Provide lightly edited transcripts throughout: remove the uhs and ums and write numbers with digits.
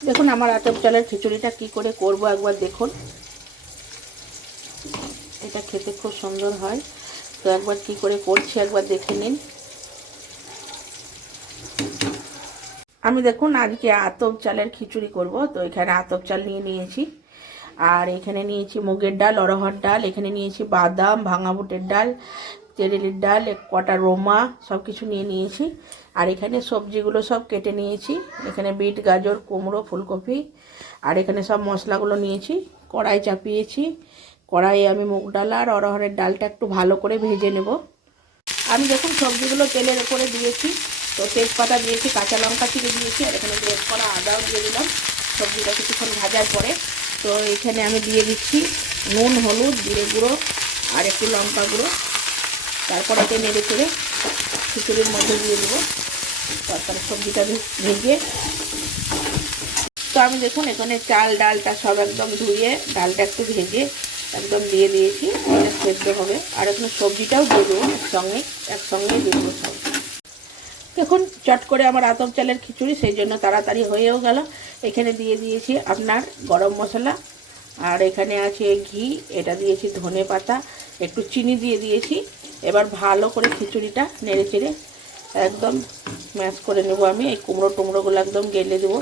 দেখুন আমার আতপ চালের খিচুড়িটা কি করে করব একবার দেখুন। এটা খেতে খুব সুন্দর হয়, তো একবার কি করে করছি একবার দেখে নিন। আমি দেখুন আজকে আতপ চালের খিচুড়ি করব, তো এখানে আতপ চাল নিয়ে নিয়েছি, আর এখানে নিয়েছি মুগের ডাল, অরহর ডাল, এখানে নিয়েছি বাদাম, ভাঙা বুটের ডাল, তেরেলির ডাল, এক কটা রোমা, সব কিছু নিয়ে নিয়েছি। আর এখানে সবজিগুলো সব কেটে নিয়েছি, এখানে বিট, গাজর, কুমড়ো, ফুলকপি, আর এখানে সব মশলাগুলো নিয়েছি। কড়াই চাপিয়েছি, কড়াইয়ে আমি মুগ ডাল আর অরহরের ডালটা একটু ভালো করে ভেজে নেব। আমি দেখুন সবজিগুলো তেলের উপরে দিয়েছি, তো তেজপাতা দিয়েছি, কাঁচা লঙ্কা চিড়ে দিয়েছি, আর এখানে গ্রেট করা আদাও দিয়ে দিলাম সবজিটা কিছুক্ষণ ভাজার পরে। তো এখানে আমি দিয়ে দিচ্ছি নুন, হলুদ, জিরে গুঁড়ো আর একটু লঙ্কা গুঁড়ো। তারপর এতে নেড়ে চেড়ে খিচুড়ির মধ্যে দিয়ে দেবো, তারপরে সবজিটা ভেজে। তো আমি দেখুন এখানে চাল ডালটা সব একদম ধুয়ে ডালটা একটু ভেজে একদম দিয়ে দিয়েছি, এটা সেদ্ধ হবে। আর এখানে সবজিটাও দিয়ে দেবো একসঙ্গে দিয়ে দেবো সব। দেখুন চট করে আমার আতপ চালের খিচুড়ি, সেই জন্য তাড়াতাড়ি হয়েও গেল। এখানে দিয়ে দিয়েছি আপনার গরম মশলা, আর এখানে আছে ঘি, এটা দিয়েছি ধনে পাতা, একটু চিনি দিয়ে দিয়েছি। এবার ভালো করে খিচুড়িটা নেড়ে চেড়ে একদম ম্যাশ করে নেব। আমি এই কুমড়ো টুমড়োগুলো একদম গেলে দেবো,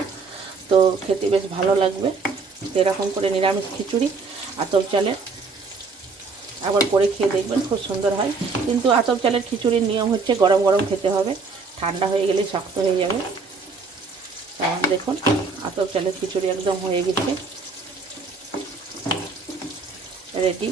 তো খেতে বেশ ভালো লাগবে। এরকম করে নিরামিষ খিচুড়ি আতপ চালের আবার করে খেয়ে দেখবেন, খুব সুন্দর হয়। কিন্তু আতপ চালের খিচুড়ির নিয়ম হচ্ছে গরম গরম খেতে হবে, ঠান্ডা হয়ে গেলে শক্ত হয়ে যাবে। দেখুন আতপ চালের খিচুড়ি একদম হয়ে গেছে, রেডি।